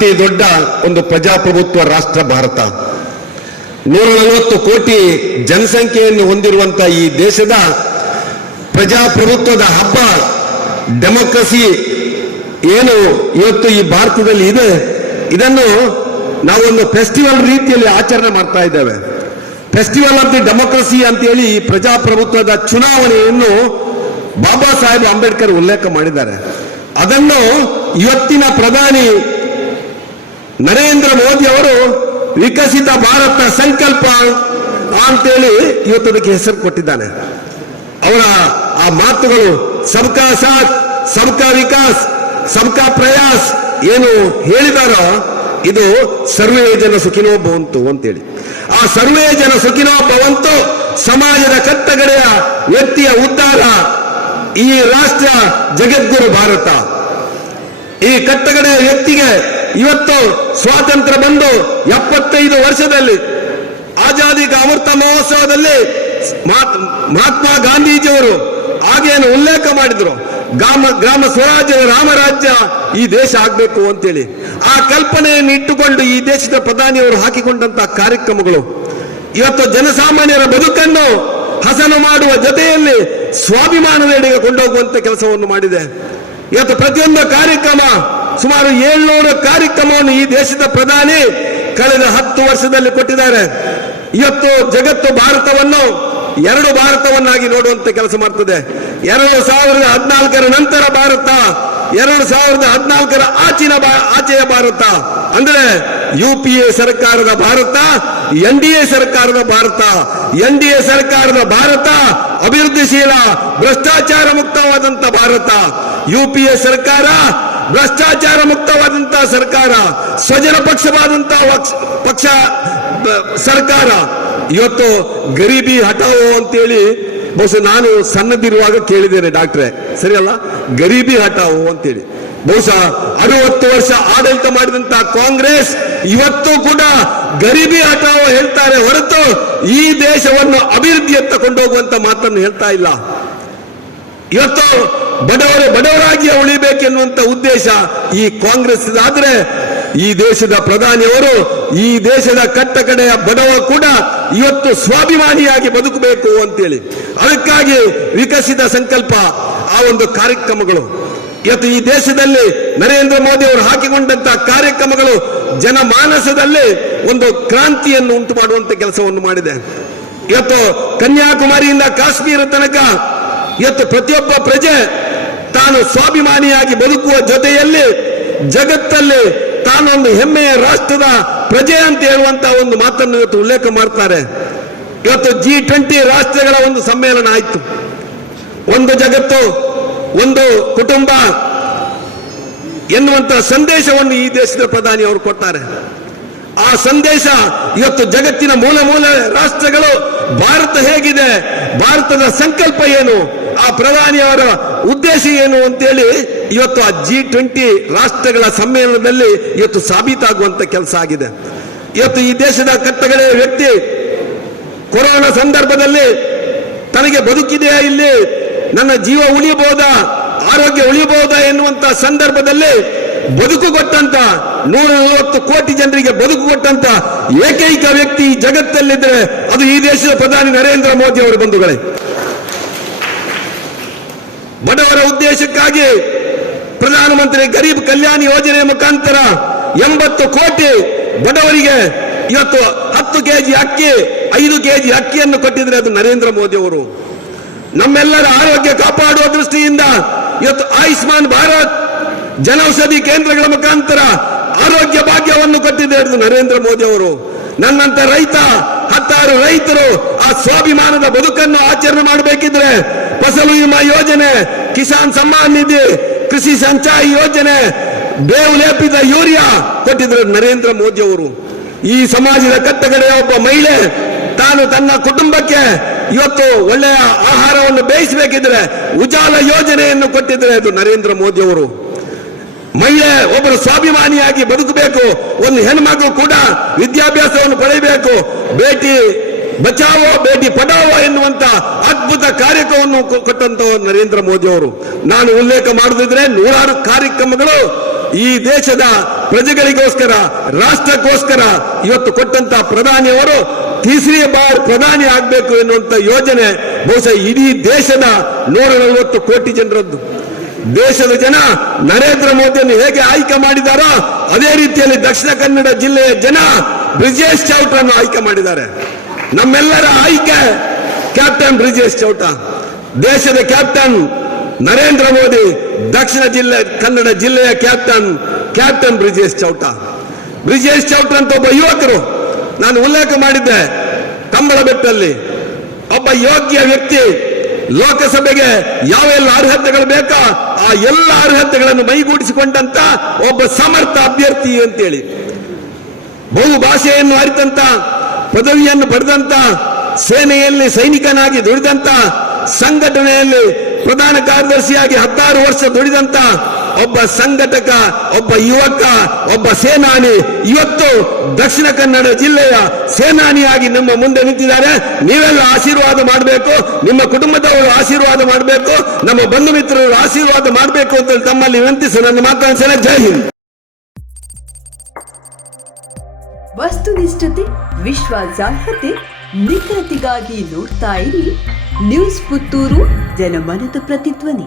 ಅತಿ ದೊಡ್ಡ ಒಂದು ಪ್ರಜಾಪ್ರಭುತ್ವ ರಾಷ್ಟ್ರ ಭಾರತ. 140 ಕೋಟಿ ಜನಸಂಖ್ಯೆಯನ್ನು ಹೊಂದಿರುವಂತಹ ಈ ದೇಶದ ಪ್ರಜಾಪ್ರಭುತ್ವದ ಹಬ್ಬ ಡೆಮೋಕ್ರಸಿ ಏನು ಇವತ್ತು ಈ ಭಾರತದಲ್ಲಿ ಇದೆ, ಇದನ್ನು ನಾವೊಂದು ಫೆಸ್ಟಿವಲ್ ರೀತಿಯಲ್ಲಿ ಆಚರಣೆ ಮಾಡ್ತಾ ಇದ್ದೇವೆ. ಫೆಸ್ಟಿವಲ್ ಆಫ್ ದಿ ಡೆಮೋಕ್ರಸಿ ಅಂತೇಳಿ ಈ ಪ್ರಜಾಪ್ರಭುತ್ವದ ಚುನಾವಣೆಯನ್ನು ಬಾಬಾ ಸಾಹೇಬ್ ಅಂಬೇಡ್ಕರ್ ಉಲ್ಲೇಖ ಮಾಡಿದ್ದಾರೆ. ಅದನ್ನು ಇವತ್ತಿನ ಪ್ರಧಾನಿ ನರೇಂದ್ರ ಮೋದಿ ಅವರು ವಿಕಸಿತ ಭಾರತ ಸಂಕಲ್ಪ ಅಂತೇಳಿ ಇವತ್ತು ಅದಕ್ಕೆ ಹೆಸರು ಕೊಟ್ಟಿದ್ದಾನೆ. ಅವರ ಆ ಮಾತುಗಳು ಸಬ್ಕಾ ಸಾಥ್ ಸಬ್ಕಾ ವಿಕಾಸ್ ಸಬ್ಕಾ ಪ್ರಯಾಸ್ ಏನು ಹೇಳಿದಾರೋ ಇದು ಸರ್ವೇ ಜನ ಸುಖಿನೋ ಭವಂತು ಅಂತೇಳಿ. ಆ ಸರ್ವೇ ಜನ ಸುಖಿನೋ ಭವಂತು ಸಮಾಜದ ಕಟ್ಟಕಡೆಯ ವ್ಯಕ್ತಿಯ ಉದ್ಧಾರ ಈ ರಾಷ್ಟ್ರ ಜಗದ್ಗುರು ಭಾರತ. ಈ ಕಟ್ಟಕಡೆಯ ವ್ಯಕ್ತಿಗೆ ಇವತ್ತು ಸ್ವಾತಂತ್ರ್ಯ ಬಂದು 75 ವರ್ಷದಲ್ಲಿ ಆಜಾದಿ ಕಾ ಅಮೃತ ಮಹೋತ್ಸವದಲ್ಲಿ ಮಹಾತ್ಮ ಗಾಂಧೀಜಿಯವರು ಹಾಗೇನು ಉಲ್ಲೇಖ ಮಾಡಿದ್ರು, ಗ್ರಾಮ ಸ್ವರಾಜ್ಯ ರಾಮರಾಜ್ಯ ಈ ದೇಶ ಆಗ್ಬೇಕು ಅಂತೇಳಿ. ಆ ಕಲ್ಪನೆಯನ್ನು ಇಟ್ಟುಕೊಂಡು ಈ ದೇಶದ ಪ್ರಧಾನಿಯವರು ಹಾಕಿಕೊಂಡಂತಹ ಕಾರ್ಯಕ್ರಮಗಳು ಇವತ್ತು ಜನಸಾಮಾನ್ಯರ ಬದುಕನ್ನು ಹಸನು ಮಾಡುವ ಜೊತೆಯಲ್ಲಿ ಸ್ವಾಭಿಮಾನದೆಡೆಗೆ ಕೊಂಡೋಗುವಂತ ಕೆಲಸವನ್ನು ಮಾಡಿದೆ. ಇವತ್ತು ಪ್ರತಿಯೊಂದು ಕಾರ್ಯಕ್ರಮ ಸುಮಾರು 700 ಕಾರ್ಯಕ್ರಮವನ್ನು ಈ ದೇಶದ ಪ್ರಧಾನಿ ಕಳೆದ 10 ವರ್ಷದಲ್ಲಿ ಕೊಟ್ಟಿದ್ದಾರೆ. ಇವತ್ತು ಜಗತ್ತು ಭಾರತವನ್ನು 2 ಭಾರತವನ್ನಾಗಿ ನೋಡುವಂತ ಕೆಲಸ ಮಾಡ್ತದೆ. 2014ರ ನಂತರ ಭಾರತ, 2014ರ ಆಚೆಯ ಭಾರತ ಅಂದ್ರೆ UPA ಸರ್ಕಾರದ ಭಾರತ, NDA ಸರ್ಕಾರದ ಭಾರತ. NDA ಸರ್ಕಾರದ ಭಾರತ ಅಭಿವೃದ್ಧಿಶೀಲ ಭ್ರಷ್ಟಾಚಾರ ಮುಕ್ತವಾದಂತ ಭಾರತ. UPA ಸರ್ಕಾರ ಭ್ರಷ್ಟಾಚಾರ ಮುಕ್ತವಾದಂತಹ ಸರ್ಕಾರ, ಸ್ವಜನ ಪಕ್ಷವಾದಂತಹ ಪಕ್ಷ ಸರ್ಕಾರ. ಇವತ್ತು ಗರೀಬಿ ಹಟಾವೋ ಅಂತೇಳಿ ಬಹುಶಃ ನಾನು ಸಣ್ಣದಿರುವಾಗ ಕೇಳಿದ್ದೇನೆ ಡಾಕ್ಟ್ರೆ, ಸರಿಯಲ್ಲ, ಗರೀಬಿ ಹಟಾವೋ ಅಂತೇಳಿ. ಬಹುಶಃ 60 ವರ್ಷ ಆಡಳಿತ ಮಾಡಿದಂತಹ ಕಾಂಗ್ರೆಸ್ ಇವತ್ತು ಕೂಡ ಗರೀಬಿ ಹಟಾವೋ ಹೇಳ್ತಾರೆ ಹೊರತು ಈ ದೇಶವನ್ನು ಅಭಿವೃದ್ಧಿಯತ್ತ ಕೊಂಡೋಗುವಂತ ಮಾತನ್ನು ಹೇಳ್ತಾ ಇಲ್ಲ. ಇವತ್ತು ಬಡವರಾಗಿ ಉಳಿಬೇಕೆನ್ನುವಂತ ಉದ್ದೇಶ ಈ ಕಾಂಗ್ರೆಸ್ ಆದ್ರೆ ಈ ದೇಶದ ಪ್ರಧಾನಿಯವರು ಈ ದೇಶದ ಕಟ್ಟಕಡೆಯ ಬಡವ ಕೂಡ ಇವತ್ತು ಸ್ವಾಭಿಮಾನಿಯಾಗಿ ಬದುಕಬೇಕು ಅಂತೇಳಿ ಅದಕ್ಕಾಗಿ ವಿಕಸಿತ ಸಂಕಲ್ಪ ಆ ಒಂದು ಕಾರ್ಯಕ್ರಮಗಳು ಇವತ್ತು ಈ ದೇಶದಲ್ಲಿ ನರೇಂದ್ರ ಮೋದಿ ಅವರು ಹಾಕಿಕೊಂಡಂತಹ ಕಾರ್ಯಕ್ರಮಗಳು ಜನಮಾನಸದಲ್ಲಿ ಒಂದು ಕ್ರಾಂತಿಯನ್ನು ಉಂಟು ಮಾಡುವಂತ ಕೆಲಸವನ್ನು ಮಾಡಿದೆ. ಇವತ್ತು ಕನ್ಯಾಕುಮಾರಿಯಿಂದ ಕಾಶ್ಮೀರ ತನಕ ಇವತ್ತು ಪ್ರತಿಯೊಬ್ಬ ಪ್ರಜೆ ತಾನು ಸ್ವಾಭಿಮಾನಿಯಾಗಿ ಬದುಕುವ ಜೊತೆಯಲ್ಲಿ ಜಗತ್ತಲ್ಲಿ ತಾನೊಂದು ಹೆಮ್ಮೆಯ ರಾಷ್ಟ್ರದ ಪ್ರಜೆ ಅಂತ ಹೇಳುವಂತಹ ಒಂದು ಮಾತನ್ನು ಇವತ್ತು ಉಲ್ಲೇಖ ಮಾಡ್ತಾರೆ. ಇವತ್ತು G20 ರಾಷ್ಟ್ರಗಳ ಒಂದು ಸಮ್ಮೇಳನ ಆಯಿತು. ಒಂದು ಜಗತ್ತು ಒಂದು ಕುಟುಂಬ ಎನ್ನುವಂತಹ ಸಂದೇಶವನ್ನು ಈ ದೇಶದ ಪ್ರಧಾನಿ ಅವರು ಕೊಡ್ತಾರೆ. ಆ ಸಂದೇಶ ಇವತ್ತು ಜಗತ್ತಿನ ಮೂಲ ರಾಷ್ಟ್ರಗಳು ಭಾರತ ಹೇಗಿದೆ, ಭಾರತದ ಸಂಕಲ್ಪ ಏನು, ಆ ಪ್ರಧಾನಿಯವರ ಉದ್ದೇಶ ಏನು ಅಂತೇಳಿ ಇವತ್ತು ಆ G20 ರಾಷ್ಟ್ರಗಳ ಸಮ್ಮೇಳನದಲ್ಲಿ ಇವತ್ತು ಸಾಬೀತಾಗುವಂತ ಕೆಲಸ ಆಗಿದೆ. ಇವತ್ತು ಈ ದೇಶದ ಕಟ್ಟಕಡೆಯ ವ್ಯಕ್ತಿ ಕೊರೋನಾ ಸಂದರ್ಭದಲ್ಲಿ ತನಗೆ ಬದುಕಿದೆಯಾ, ಇಲ್ಲಿ ನನ್ನ ಜೀವ ಉಳಿಯಬಹುದಾ, ಆರೋಗ್ಯ ಉಳಿಯಬಹುದಾ ಎನ್ನುವಂತ ಸಂದರ್ಭದಲ್ಲಿ ಬದುಕು ಕೊಟ್ಟಂತ 140 ಕೋಟಿ ಜನರಿಗೆ ಬದುಕು ಕೊಟ್ಟಂತ ಏಕೈಕ ವ್ಯಕ್ತಿ ಜಗತ್ತಲ್ಲಿದ್ದರೆ ಅದು ಈ ದೇಶದ ಪ್ರಧಾನಿ ನರೇಂದ್ರ ಮೋದಿ ಅವರು. ಬಂಧುಗಳೇ, ಬಡವರ ಉದ್ದೇಶಕ್ಕಾಗಿ ಪ್ರಧಾನಮಂತ್ರಿ ಗರೀಬ್ ಕಲ್ಯಾಣ ಯೋಜನೆ ಮುಖಾಂತರ 80 ಕೋಟಿ ಬಡವರಿಗೆ ಇವತ್ತು 10 ಕೆಜಿ ಅಕ್ಕಿ 5 ಕೆಜಿ ಅಕ್ಕಿಯನ್ನು ಕೊಟ್ಟಿದ್ರೆ ಅದು ನರೇಂದ್ರ ಮೋದಿ ಅವರು. ನಮ್ಮೆಲ್ಲರ ಆರೋಗ್ಯ ಕಾಪಾಡುವ ದೃಷ್ಟಿಯಿಂದ ಇವತ್ತು ಆಯುಷ್ಮಾನ್ ಭಾರತ್ ಜನೌಷಧಿ ಕೇಂದ್ರಗಳ ಮುಖಾಂತರ ಆರೋಗ್ಯ ಭಾಗ್ಯವನ್ನು ಕೊಟ್ಟಿದ್ದಾರೆ ಅದು ನರೇಂದ್ರ ಮೋದಿ ಅವರು. ನನ್ನಂತ ರೈತ 10 ರೈತರು ಆ ಸ್ವಾಭಿಮಾನದ ಬದುಕನ್ನು ಆಚರಣೆ ಮಾಡಬೇಕಿದ್ರೆ ಫಸಲು ವಿಮಾ ಯೋಜನೆ, ಕಿಸಾನ್ ಸಮ್ಮಾನ್ ನಿಧಿ, ಕೃಷಿ ಸಂಚಾಯಿ ಯೋಜನೆ, ಬೇವು ಲೇಪಿತ ಯೂರಿಯಾ ಕೊಟ್ಟಿದ್ರು ನರೇಂದ್ರ ಮೋದಿ ಅವರು. ಈ ಸಮಾಜದ ಕಟ್ಟಕಡೆಯ ಒಬ್ಬ ಮಹಿಳೆ ತಾನು ತನ್ನ ಕುಟುಂಬಕ್ಕೆ ಇವತ್ತು ಒಳ್ಳೆಯ ಆಹಾರವನ್ನು ಬೇಯಿಸಬೇಕಿದ್ರೆ ಉಜಾಲ ಯೋಜನೆಯನ್ನು ಕೊಟ್ಟಿದ್ರೆ ಅದು ನರೇಂದ್ರ ಮೋದಿ ಅವರು. ಮಹಿಳೆ ಒಬ್ಬರು ಸ್ವಾಭಿಮಾನಿಯಾಗಿ ಬದುಕಬೇಕು, ಒಂದು ಹೆಣ್ಮಗು ಕೂಡ ವಿದ್ಯಾಭ್ಯಾಸವನ್ನು ಪಡೆಯಬೇಕು, ಬೇಟಿ ಬಚಾವೋ ಬೇಟಿ ಪಡಾವೋ ಎನ್ನುವಂತ ಅದ್ಭುತ ಕಾರ್ಯಕ್ರಮವನ್ನು ಕೊಟ್ಟಂತ ನರೇಂದ್ರ ಮೋದಿ ಅವರು. ನಾನು ಉಲ್ಲೇಖ ಮಾಡದಿದ್ರೆ ನೂರಾರು ಕಾರ್ಯಕ್ರಮಗಳು ಈ ದೇಶದ ಪ್ರಜೆಗಳಿಗೋಸ್ಕರ, ರಾಷ್ಟ್ರಕ್ಕೋಸ್ಕರ ಇವತ್ತು ಕೊಟ್ಟಂತ ಪ್ರಧಾನಿಯವರು ತೀಸರಿ ಬಾರ್ ಪ್ರಧಾನಿ ಆಗಬೇಕು ಎನ್ನುವಂತ ಯೋಜನೆ ಬಹುಶಃ ಇಡೀ ದೇಶದ 140 ಕೋಟಿ ಜನರದ್ದು. ದೇಶದ ಜನ ನರೇಂದ್ರ ಮೋದಿಯನ್ನು ಹೇಗೆ ಆಯ್ಕೆ ಮಾಡಿದಾರೋ ಅದೇ ರೀತಿಯಲ್ಲಿ ದಕ್ಷಿಣ ಕನ್ನಡ ಜಿಲ್ಲೆಯ ಜನ ಬ್ರಿಜೇಶ್ ಚೌಟರನ್ನು ಆಯ್ಕೆ ಮಾಡಿದ್ದಾರೆ. ನಮ್ಮೆಲ್ಲರ ಆಯ್ಕೆ ಕ್ಯಾಪ್ಟನ್ ಬ್ರಿಜೇಶ್ ಚೌಟ. ದೇಶದ ಕ್ಯಾಪ್ಟನ್ ನರೇಂದ್ರ ಮೋದಿ, ದಕ್ಷಿಣ ಕನ್ನಡ ಜಿಲ್ಲೆಯ ಕ್ಯಾಪ್ಟನ್ ಬ್ರಿಜೇಶ್ ಚೌಟ. ಬ್ರಿಜೇಶ್ ಚೌಟ ಅಂತ ಒಬ್ಬ ಯುವಕರು, ನಾನು ಉಲ್ಲೇಖ ಮಾಡಿದ್ದೆ, ಕಂಬಳಬೆಟ್ಟಲ್ಲಿ ಒಬ್ಬ ಯೋಗ್ಯ ವ್ಯಕ್ತಿ ಲೋಕಸಭೆಗೆ ಯಾವೆಲ್ಲ ಅರ್ಹತೆಗಳು ಬೇಕೋ ಆ ಎಲ್ಲ ಅರ್ಹತೆಗಳನ್ನು ಮೈಗೂಡಿಸಿಕೊಂಡಂತ ಒಬ್ಬ ಸಮರ್ಥ ಅಭ್ಯರ್ಥಿ ಅಂತೇಳಿ, ಬಹು ಭಾಷೆಯನ್ನು ಅರಿತಂತ, ಪದವಿಯನ್ನು ಪಡೆದಂತ, ಸೇನೆಯಲ್ಲಿ ಸೈನಿಕನಾಗಿ ದುಡಿದಂತ, ಸಂಘಟನೆಯಲ್ಲಿ ಪ್ರಧಾನ ಕಾರ್ಯದರ್ಶಿಯಾಗಿ 16 ವರ್ಷ ದುಡಿದಂತ ಒಬ್ಬ ಸಂಘಟಕ, ಒಬ್ಬ ಯುವಕ, ಒಬ್ಬ ಸೇನಾನಿ ಇವತ್ತು ದಕ್ಷಿಣ ಕನ್ನಡ ಜಿಲ್ಲೆಯ ಸೇನಾನಿಯಾಗಿ ನಮ್ಮ ಮುಂದೆ ನಿಂತಿದ್ದಾರೆ. ನೀವೆಲ್ಲ ಆಶೀರ್ವಾದ ಮಾಡಬೇಕು, ನಿಮ್ಮ ಕುಟುಂಬದವರು ಆಶೀರ್ವಾದ ಮಾಡಬೇಕು, ನಮ್ಮ ಬಂಧು ಮಿತ್ರರು ಆಶೀರ್ವಾದ ಮಾಡಬೇಕು ಅಂತ ತಮ್ಮಲ್ಲಿ ವಿನಂತಿಸಿ ನನ್ನ ಮಾತನಾಡಿಸೇನೆ. ಜೈ ಹಿಂದ್. ವಸ್ತುನಿಷ್ಠತೆ, ವಿಶ್ವಾಸಾರ್ಹತೆ, ನಿಖರತೆಗಾಗಿ ನೋಡ್ತಾ ಇರಿ ನ್ಯೂಸ್ ಪುತ್ತೂರು, ಜನಮನದ ಪ್ರತಿಧ್ವನಿ.